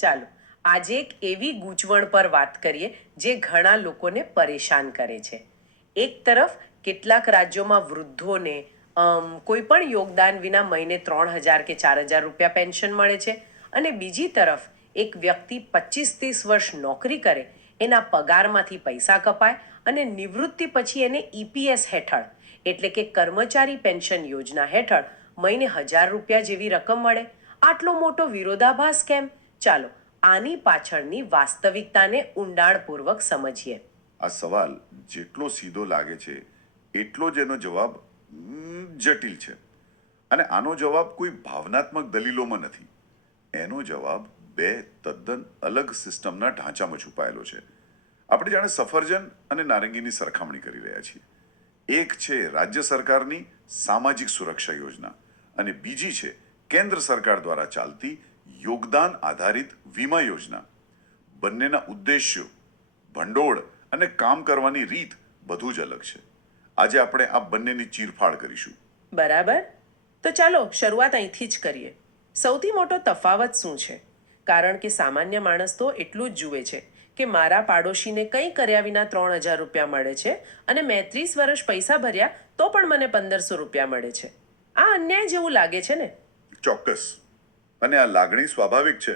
ચાલો, આજે એક એવી ગૂંચવણ પર વાત કરીએ જે ઘણા લોકોને પરેશાન કરે છે. એક તરફ, કેટલાક રાજ્યોમાં વૃદ્ધોને કોઈ પણ યોગદાન વિના મહિને ત્રણ હજાર કે ચાર હજાર રૂપિયા પેન્શન મળે છે અને બીજી તરફ, એક વ્યક્તિ પચીસ ત્રીસ વર્ષ નોકરી કરે, એના પગારમાંથી પૈસા કપાય અને નિવૃત્તિ પછી એને ઈપીએસ હેઠળ, એટલે કે કર્મચારી પેન્શન યોજના હેઠળ, મહિને હજાર રૂપિયા જેવી રકમ મળે. આટલો મોટો વિરોધાભાસ કેમ? ચાલો, આની પાછળની વાસ્તવિકતાને ઊંડાણપૂર્વક સમજીએ. આ સવાલ જેટલો સીધો લાગે છે, એટલો જ એનો જવાબ જટિલ છે. અને આનો જવાબ કોઈ ભાવનાત્મક દલીલોમાં નથી. એનો જવાબ બે તદ્દન અલગ સિસ્ટમના ઢાંચામાં છુપાયેલો છે. આપણે જાણે સફરજન અને નારંગીની સરખામણી કરી રહ્યા છીએ. એક છે રાજ્ય સરકારની સામાજિક સુરક્ષા યોજના અને બીજી છે કેન્દ્ર સરકાર દ્વારા ચાલતી યોગદાન આધારિત વીમા યોજના. બંનેના ઉદ્દેશ્યો ભંડોળ અને કામ કરવાની રીત બધું જ અલગ છે. આજે આપણે આ બંનેની ચીરફાડ કરીશું. બરાબર? તો ચાલો શરૂઆત અહીંથી જ કરીએ. સૌથી મોટો તફાવત શું છે? કારણ કે સામાન્ય માણસ તો એટલું જ જુએ છે કે મારા પાડોશીને કંઈ કર્યા વિના ત્રણ હજાર રૂપિયા મળે છે અને મેં ત્રીસ વર્ષ પૈસા ભર્યા તો પણ મને પંદરસો રૂપિયા મળે છે. આ અન્યાય જેવું લાગે છે ને? ચોક્કસ. અને આ લાગણી સ્વાભાવિક છે.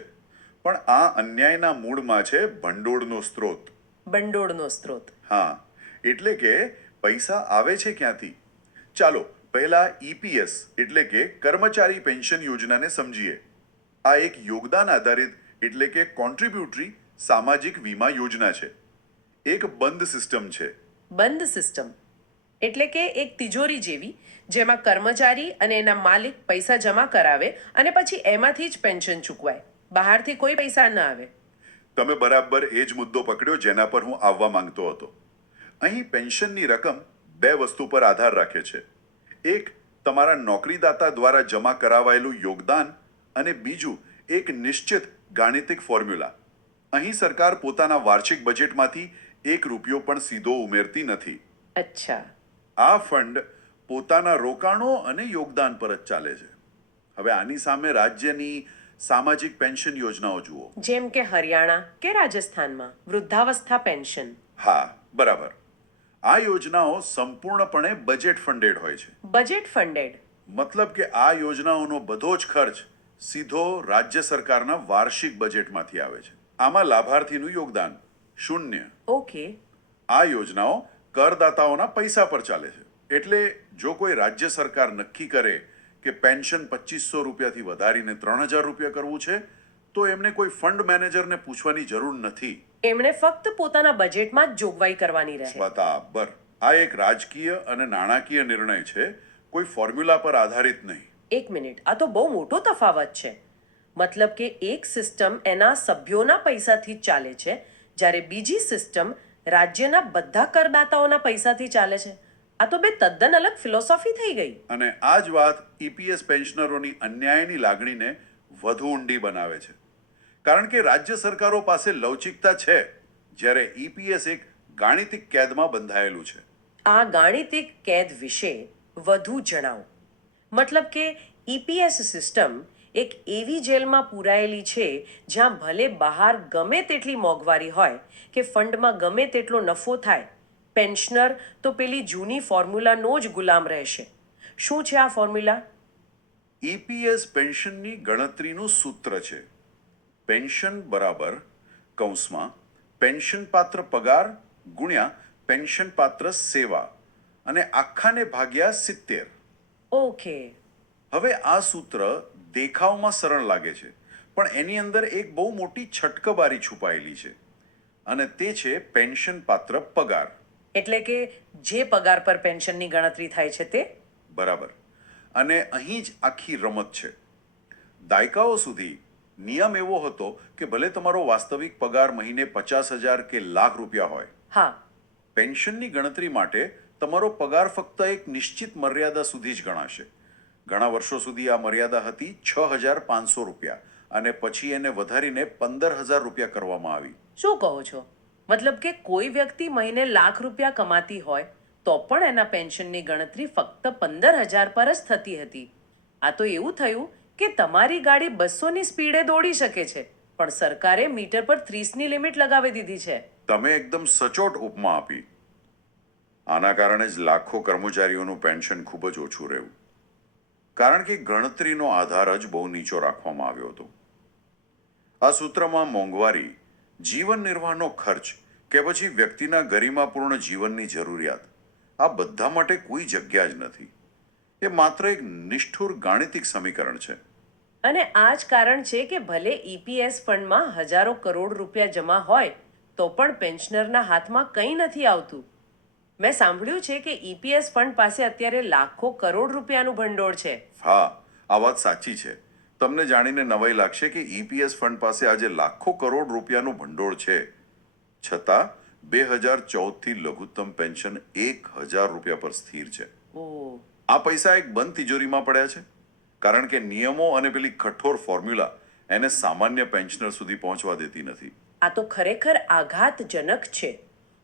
પણ આ અન્યાયના મૂળમાં છે ભંડોળનો સ્ત્રોત. ભંડોળનો સ્ત્રોત. હા એટલે કે પૈસા આવે છે ક્યાંથી? ચાલો પહેલા ઈપીએસ એટલે કે કર્મચારી પેન્શન યોજનાને સમજીએ. આ એક યોગદાન આધારિત એટલે કે કોન્ટ્રીબ્યુટરી સામાજિક વીમા યોજના છે. એક બંધ સિસ્ટમ છે. બંધ સિસ્ટમ. એટલે કે એક તિજોરી જેવી જેમાં કર્મચારી અને એના માલિક પૈસા જમા કરાવે અને પછી એમાંથી જ પેન્શન ચૂકવાય. બહારથી કોઈ પૈસા ન આવે. તમે બરાબર એ જ મુદ્દો પકડ્યો જેના પર હું આવવા માંગતો હતો. અહીં પેન્શનની રકમ બે વસ્તુ પર આધાર રાખે છે. એક તમારા નોકરીદાતા દ્વારા જમા કરાવાયેલું યોગદાન અને બીજું એક નિશ્ચિત ગાણિતિક ફોર્મ્યુલા. અહીં સરકાર પોતાના વાર્ષિક બજેટમાંથી એક રૂપિયો પણ સીધો ઉમેરતી નથી. અચ્છા. આ ફંડ પોતાના રોકાણો અને યોગદાન પર જ ચાલે છે. હવે આની સામે રાજ્યની સામાજિક પેન્શન યોજનાઓ જુઓ. જેમ કે હરિયાણા કે રાજસ્થાનમાં વૃદ્ધાવસ્થા પેન્શન. હા બરાબર. આ યોજનાઓ સંપૂર્ણપણે બજેટ ફંડેડ હોય છે. બજેટ ફંડેડ મતલબ કે આ યોજનાઓનો બધો જ ખર્ચ સીધો રાજ્ય સરકારના વાર્ષિક બજેટમાંથી આવે છે. આમાં લાભાર્થીનું યોગદાન શૂન્ય. ઓકે આ યોજનાઓ કરદાતાઓના પૈસા પર ચાલે છે. એટલે જો કોઈ રાજ્ય સરકાર નક્કી કરે કે પેન્શન પચીસો રૂપિયાથી વધારીને ત્રણ હજાર રૂપિયા કરવું છે તો એમને કોઈ ફંડ મેનેજરને પૂછવાની જરૂર નથી. એમણે ફક્ત પોતાના બજેટમાં જ જોગવાઈ કરવાની રહે. બરાબર આ એક રાજકીય અને નાણાકીય નિર્ણય છે કોઈ ફોર્મ્યુલા પર આધારિત નહીં. એક મિનિટ. આ તો બહુ મોટો તફાવત છે. મતલબ કે એક સિસ્ટમ એના સભ્યોના પૈસાથી જ ચાલે છે જ્યારે બીજી સિસ્ટમ રાજ્યના બધા કરદાતાઓના પૈસાથી ચાલે છે. આ તો બે તદ્દન અલગ ફિલોસોફી થઈ ગઈ. અને આ જ વાત ઈપીએસ પેન્શનરોની અન્યાયની લાગણીને વધુ ઊંડી બનાવે છે. કારણ કે રાજ્ય સરકારો પાસે લવચિકતા છે જ્યારે ઈપીએસ એક ગાણિતિક કેદમાં બંધાયેલું છે. આ ગાણિતિક કેદ વિશે વધુ જણાવો. મતલબ કે ઈપીએસ સિસ્ટમ એક એવી જેલમાં પૂરાયેલી છે જ્યાં ભલે બહાર ગમે તેટલી મોંઘવારી હોય કે ફંડમાં ગમે તેટલો નફો થાય પેન્શનર તો પેલી જૂની ફોર્મ્યુલાનો જ ગુલામ રહેશે. શું છે આ ફોર્મ્યુલા? ઈપીએસ પેન્શનની ગણતરીનું સૂત્ર છે. પેન્શન બરાબર કૌંસમાં પેન્શન પાત્ર પગાર ગુણ્યા પેન્શન પાત્ર સેવા અને આખાને ભાગ્યા સિત્તેર. ઓકે. હવે આ સૂત્ર દેખાવમાં સરળ લાગે છે પણ એની અંદર એક બહુ મોટી છટકબારી છુપાયેલી છે અને તે છે પેન્શન પાત્ર પગાર. એટલે કે જે પગાર પર પેન્શનની ગણતરી થાય છે તે? બરાબર. અને અહીં જ આખી રમત છે. દાયકાઓ સુધી નિયમ એવો હતો કે ભલે તમારો વાસ્તવિક પગાર મહિને પચાસ હજાર કે લાખ રૂપિયા હોય હા. પેન્શનની ગણતરી માટે તમારો પગાર ફક્ત એક નિશ્ચિત મર્યાદા સુધી જ ગણાશે. ઘણા વર્ષો સુધી આ મર્યાદા હતી છ હજાર પાંચસો રૂપિયા અને પછી એને વધારીને પંદર હજાર રૂપિયા કરવામાં આવી. શું કહો છો? મતલબ કે કોઈ વ્યક્તિ મહિને લાખ રૂપિયા કમાતી હોય તો પણ એના પેન્શનની ગણતરી ફક્ત પંદર હજાર પર જ થતી હતી. આ તો એવું થયું કે તમારી ગાડી બસોની સ્પીડે દોડી શકે છે પણ સરકારે મીટર પર ત્રીસની લિમિટ લગાવી દીધી છે. તમે એકદમ સચોટ ઉપમા આપી. આના કારણે જ લાખો કર્મચારીઓનું પેન્શન ખૂબ જ ઓછું રહ્યું કારણ કે ગણતરીનો આધાર જ બહુ નીચો રાખવામાં આવ્યો હતો. આ સૂત્રમાં મોંઘવારી, જીવન નિર્વાહનો ખર્ચ કે પછી વ્યક્તિના ગરિમાપૂર્ણ જીવનની જરૂરિયાત, આ બધા માટે કોઈ જગ્યા જ નથી. એ માત્ર એક નિષ્ઠુર ગાણિતિક સમીકરણ છે. અને આ જ કારણ છે કે ભલે ઈપીએસ ફંડમાં હજારો કરોડ રૂપિયા જમા હોય, તો પણ પેન્શનરના હાથમાં કંઈ નથી આવતું. મેં સાંભળ્યું છે કે ઈપીએસ ફંડ પાસે અત્યારે લાખો કરોડ રૂપિયાનું ભંડોળ છે. હા આ વાત સાચી છે. તમને જાણીને નવાઈ લાગશે કે ઈપીએસ ફંડ પાસે આજે લાખો કરોડ રૂપિયાનું ભંડોળ છે. છતાં બે હજાર ચૌદથી લઘુત્તમ પેન્શન એક હજાર રૂપિયા પર સ્થિર છે. આ પૈસા એક બંધ તિજોરીમાં પડ્યા છે. કારણ કે નિયમો અને પેલી કઠોર ફોર્મ્યુલા એને સામાન્ય પેન્શનર સુધી પહોંચવા દેતી નથી. આ તો ખરેખર આઘાતજનક છે.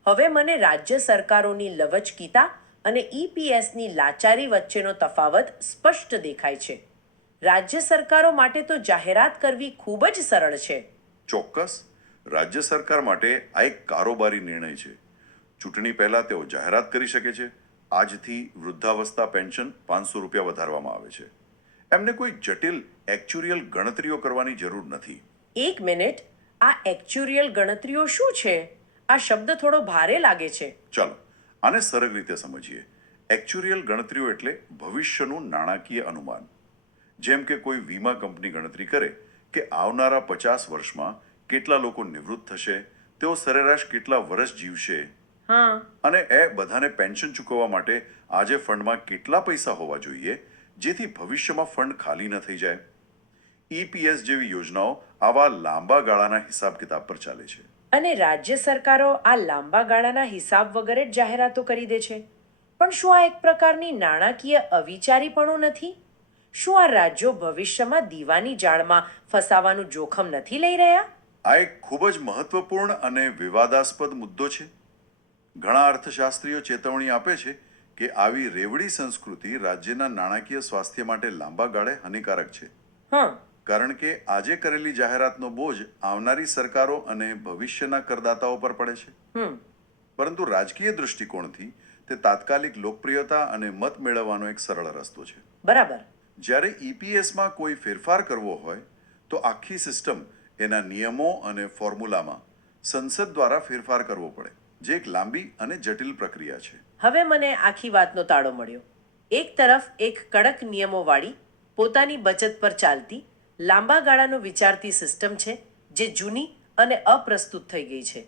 હવે મને રાજ્ય સરકારોની લવચકીતા અને ઈપીએસની લાચારી વચ્ચેનો તફાવત સ્પષ્ટ દેખાય છે. રાજ્ય સરકારો માટે તો જાહેરાત કરવી ખૂબ જ સરળ છે. ચોક્કસ. રાજ્ય સરકાર માટે આ એક કારોબારી નિર્ણય છે. ચૂંટણી પહેલા તેઓ જાહેરાત કરી શકે છે. આજથી વૃદ્ધાવસ્થા પેન્શન પાંચસો રૂપિયા વધારવામાં આવે છે. એમને કોઈ જટિલ એક્ચ્યુરિયલ ગણતરીઓ કરવાની જરૂર નથી. એક મિનિટ. આ એક્ચ્યુરિયલ ગણતરીઓ શું છે? આ શબ્દ થોડો ભારે લાગે છે. ચાલો આને સરળ રીતે સમજીએ. એક્ચ્યુરિયલ ગણતરીઓ એટલે ભવિષ્યનું નાણાકીય અનુમાન. જેમ કે કોઈ વીમા કંપની ગણતરી કરે કે આવનારા પચાસ વર્ષમાં કેટલા લોકો નિવૃત્ત થશે તેઓ સરેરાશ કેટલા વર્ષ જીવશે અને એ બધાને પેન્શન ચૂકવવા માટે આજે ફંડમાં કેટલા પૈસા હોવા જોઈએ જેથી ભવિષ્યમાં ફંડ ખાલી ન થઈ જાય. ઈપીએસ જેવી યોજનાઓ આવા લાંબા ગાળાના હિસાબ કિતાબ પર ચાલે છે. અને રાજ્ય સરકારો આ લાંબા ગાળાના હિસાબ વગર જ જાહેરાતો કરી દે છે. પણ શું આ એક પ્રકારની નાણાકીય અવિચારીપણું નથી? શું આ રાજ્યો ભવિષ્યમાં દીવાની જાળમાં ફસાવાનું જોખમ નથી લઈ રહ્યા? આ એક ખૂબ જ મહત્વપૂર્ણ અને વિવાદાસ્પદ મુદ્દો છે. ઘણા અર્થશાસ્ત્રીઓ ચેતવણી આપે છે કે આવી રેવડી સંસ્કૃતિ રાજ્યના નાણાકીય સ્વાસ્થ્ય માટે લાંબા ગાળે હાનિકારક છે. હં. કારણ કે આજે કરેલી જાહેરાતનો બોજ આવનારી સરકારો અને ભવિષ્યના કરદાતાઓ પર પડે છે. પરંતુ રાજકીય દૃષ્ટિકોણથી તે તાત્કાલિક લોકપ્રિયતા અને મત મેળવવાનો એક સરળ રસ્તો છે. બરાબર. જ્યારે ઈપીએસમાં કોઈ ફેરફાર કરવો હોય તો આખી સિસ્ટમ એના નિયમો અને ફોર્મ્યુલામાં સંસદ દ્વારા ફેરફાર કરવો પડે જે એક લાંબી અને જટિલ પ્રક્રિયા છે. હવે મને આખી વાતનો તાળો મળ્યો. એક તરફ એક કડક નિયમોવાળી પોતાની બચત પર ચાલતી લાંબા ગાળાનો વિચારતી સિસ્ટમ છે, જે જૂની અને અપ્રસ્તુત થઈ ગઈ છે.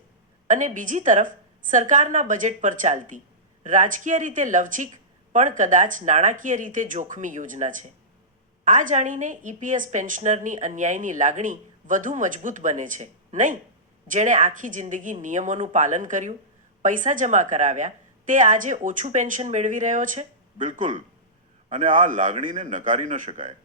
અને બીજી તરફ, સરકારના બજેટ પર ચાલતી રાજકીય રીતે લવચીક, પણ કદાચ નાણાકીય રીતે જોખમી યોજના છે. આ જાણીને ઈપીએસ પેન્શનરની અન્યાયની લાગણી વધુ મજબૂત બને છે. નહીં, જેણે આખી જિંદગી નિયમોનું પાલન કર્યું, પૈસા જમા કરાવ્યા, તે આજે ઓછું પેન્શન મેળવી રહ્યો છે? બિલકુલ. અને આ લાગણીને નકારી ન શકાય.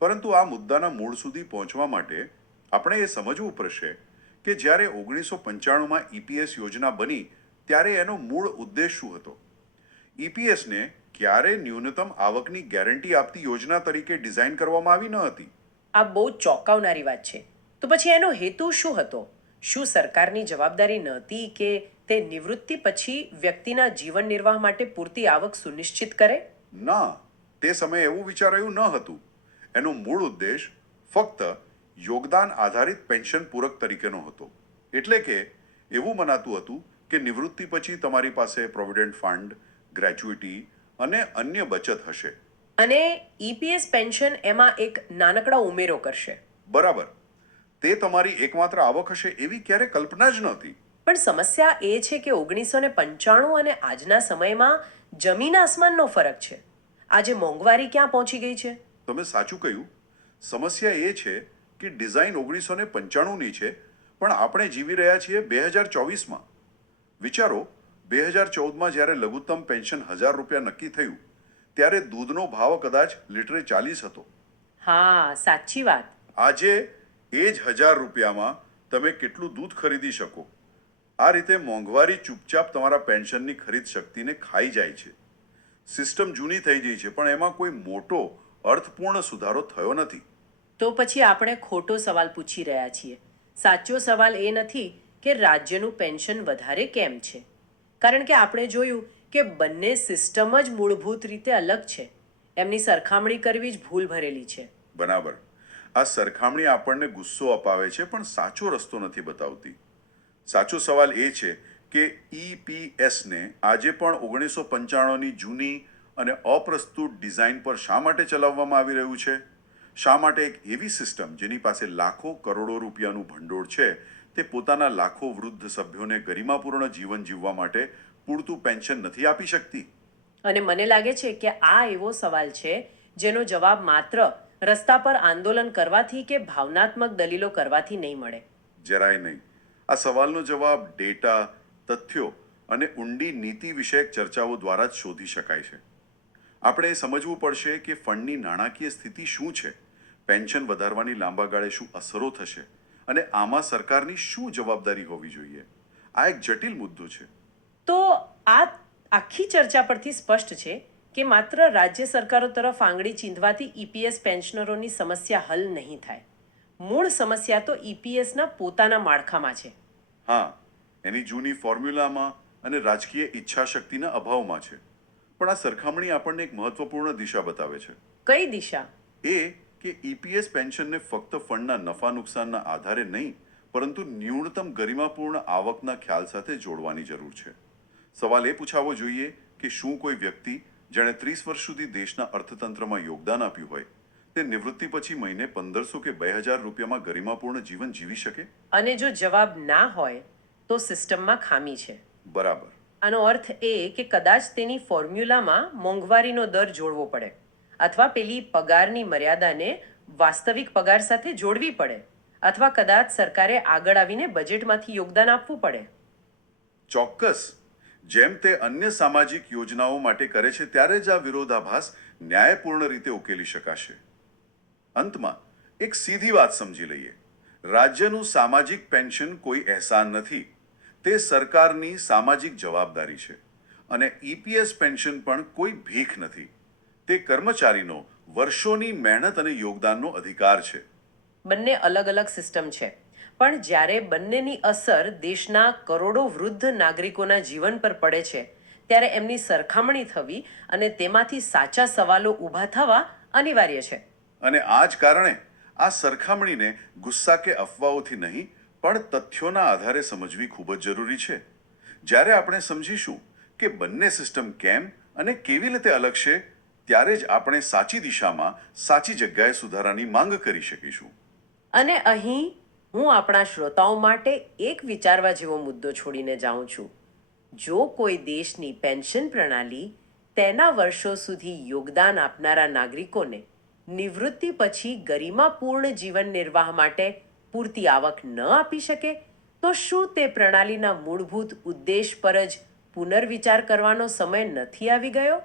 પરંતુ આ મુદ્દાના મૂળ સુધી પહોંચવા માટે આપણે એ સમજવું પડશે કે જ્યારે ઓગણીસો પંચાણુંમાં ઈપીએસ યોજના બની ત્યારે એનો મૂળ ઉદ્દેશ શું હતો? ઈપીએસને ક્યારે ન્યૂનતમ આવકની ગેરંટી આપતી યોજના તરીકે ડિઝાઇન કરવામાં આવી ન હતી? આ બહુ ચોંકાવનારી વાત છે. તો પછી એનો હેતુ શું હતો? શું સરકારની જવાબદારી નહોતી કે તે નિવૃત્તિ પછી વ્યક્તિના જીવન નિર્વાહ માટે પૂરતી આવક સુનિશ્ચિત કરે? ના તે સમયે એવું વિચારાયું ન હતું. એનો મૂળ ઉદ્દેશ ફક્ત યોગદાન આધારિત પેન્શન પૂરક તરીકેનો હતો. એટલે કે એવું મનાતું હતું કે નિવૃત્તિ પછી તમારી પાસે પ્રોવિડન્ટ ફંડ ગ્રેચ્યુટી અને અન્ય બચત હશે. અને ઈપીએસ પેન્શન એમાં એક નાનકડા ઉમેરો કરશે. બરાબર. તે તમારી એકમાત્ર આવક હશે એવી ક્યારે કલ્પના જ નહોતી. પણ સમસ્યા એ છે કે ઓગણીસો ને પંચાણું અને આજના સમયમાં જમીન આસમાનનો ફરક છે. આજે મોંઘવારી ક્યાં પહોંચી ગઈ છે? તમે સાચું કહ્યું. સમસ્યા એ છે કે ડિઝાઇન ઓગણીસો ને પંચાણુંની છે પણ આપણે જીવી રહ્યા છીએ બે હજાર ચોવીસમાં. વિચારો બે હજાર ચૌદમાં જ્યારે લઘુત્તમ પેન્શન હજાર રૂપિયા નક્કી થયું ત્યારે દૂધનો ભાવ કદાચ લીટરે ચાલીસ હતો. હા સાચી વાત. આજે એ જ હજાર રૂપિયામાં તમે કેટલું દૂધ ખરીદી શકો. આ રીતે મોંઘવારી ચૂપચાપ તમારા પેન્શનની ખરીદ શક્તિને ખાઈ જાય છે. સિસ્ટમ જૂની થઈ ગઈ છે પણ એમાં કોઈ મોટો અર્થપૂર્ણ સુધારો થયો નથી. તો પછી આપણે ખોટો સવાલ પૂછી રહ્યા છીએ. સાચો સવાલ એ નથી કે રાજ્યનું પેન્શન વધારે કેમ છે? કારણ કે આપણે જોયું કે બંને સિસ્ટમ જ મૂળભૂત રીતે અલગ છે. એમની સરખામણી કરવી જ ભૂલ ભરેલી છે. બરાબર. આ સરખામણી આપણને ગુસ્સો અપાવે છે પણ સાચો રસ્તો નથી બતાવતી. સાચો સવાલ એ છે કે ઈપીએસને આજે પણ ઓગણીસો પંચાણુંની જૂની અને અપ્રસ્તુત ડિઝાઇન પર શા માટે ચલાવવામાં આવી રહ્યું છે? શા માટે એક એવી સિસ્ટમ જેની પાસે લાખો કરોડો રૂપિયાનું ભંડોળ છે? તે પોતાના લાખો વૃદ્ધ સભ્યોને ગરિમાપૂર્ણ જીવન જીવવા માટે પૂરતું પેન્શન નથી આપી શકતી? અને મને લાગે છે કે આ એવો સવાલ છે જેનો જવાબ માત્ર રસ્તા પર આંદોલન કરવાથી કે ભાવનાત્મક દલીલો કરવાથી નહીં મળે. જરાય નહીં. આ સવાલનો જવાબ ડેટા તથ્યો અને ઊંડી નીતિ વિષયક ચર્ચાઓ દ્વારા જ શોધી શકાય છે. આપણે સમજવું પડશે કે ફંડની નાણાકીય સ્થિતિ શું છે પેન્શન વધારવાની લાંબા ગાળે શું અસરો થશે અને આમાં સરકારની શું જવાબદારી હોવી જોઈએ. આ એક જટિલ મુદ્દો છે. તો આ આખી ચર્ચા પરથી સ્પષ્ટ છે કે માત્ર રાજ્ય સરકારો તરફ આંગળી ચીંધવાથી ઈપીએસ પેન્શનરોની સમસ્યા હલ નહીં થાય. મૂળ સમસ્યા તો ઈપીએસના પોતાના માળખામાં છે. હા એની જૂની ફોર્મ્યુલામાં અને રાજકીય ઈચ્છાશક્તિના અભાવમાં છે. પણ આ સરખામણી આપણને એક મહત્વપૂર્ણ દિશા બતાવે છે. કઈ દિશા? એ કે ઈપીએસ પેન્શનને ફક્ત ફંડના નફા નુકસાનના આધારે નહીં પરંતુ ન્યૂનતમ ગરિમાપૂર્ણ આવકના ખ્યાલ સાથે જોડવાની જરૂર છે. સવાલ એ પૂછાવો જોઈએ કે શું કોઈ વ્યક્તિ જેણે ત્રીસ વર્ષ સુધી દેશના અર્થતંત્રમાં યોગદાન આપ્યું હોય તે નિવૃત્તિ પછી મહિને પંદરસો કે બે હજાર રૂપિયામાં ગરિમાપૂર્ણ જીવન જીવી શકે? અને જો જવાબ ના હોય તો સિસ્ટમમાં ખામી છે. બરાબર. આનો અર્થ એ કે કદાચ તેની ફોર્મ્યુલામાં મોંઘવારીનો દર જોડવો પડે અથવા પેલી પગારની મર્યાદાને વાસ્તવિક પગાર સાથે જોડવી પડે અથવા કદાચ સરકારે આગળ આવીને બજેટમાંથી યોગદાન આપવું પડે. ચોક્કસ. જેમ તે અન્ય સામાજિક યોજનાઓ માટે કરે છે, ત્યારે જ આ વિરોધાભાસ ન્યાયપૂર્ણ રીતે ઉકેલી શકાશે. અંતમાં, એક સીધી વાત સમજી લઈએ. રાજ્યનું સામાજિક પેન્શન કોઈ અહેસાન નથી. તે સરકારની સામાજિક જવાબદારી છે અને ઈપીએસ પેન્શન પણ કોઈ ભીખ નથી. તે કર્મચારીનો વર્ષોની મહેનત અને યોગદાનનો અધિકાર છે. બંને અલગ અલગ સિસ્ટમ છે. પણ જ્યારે બંનેની અસર દેશના કરોડો વૃદ્ધ નાગરિકોના જીવન પર પડે છે ત્યારે એમની સરખામણી થવી અને તેમાંથી સાચા સવાલો ઊભા થવા અનિવાર્ય છે. અને આ જ કારણે આ સરખામણીને ગુસ્સા કે અફવાઓથી નહીં પણ તથ્યોના આધારે સમજવી ખૂબ જ જરૂરી છે. જ્યારે આપણે સમજીશું કે બંને સિસ્ટમ કેમ અને કેવી રીતે અલગ છે, ત્યારે જ આપણે સાચી દિશામાં સાચી જગ્યાએ સુધારાની માંગ કરી શકીશું. અને અહીં હું આપણા શ્રોતાઓ માટે એક વિચારવા જેવો મુદ્દો છોડીને જાઉં છું. જો કોઈ દેશની પેન્શન પ્રણાલી તેના વર્ષો સુધી યોગદાન આપનારા નાગરિકોને નિવૃત્તિ પછી ગરિમાપૂર્ણ જીવન નિર્વાહ માટે પૂરતી આવક ન આપી શકે, તો શું તે પ્રણાલીના મૂળભૂત ઉદ્દેશ પર જ પુનર્વિચાર કરવાનો સમય નથી આવી ગયો?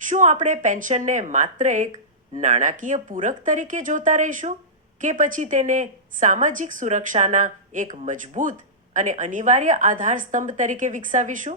શું આપણે પેન્શનને માત્ર એક નાણાકીય પૂરક તરીકે જોતા રહીશું કે પછી તેને સામાજિક સુરક્ષાના એક મજબૂત અને અનિવાર્ય આધાર સ્તંભ તરીકે વિકસાવીશું?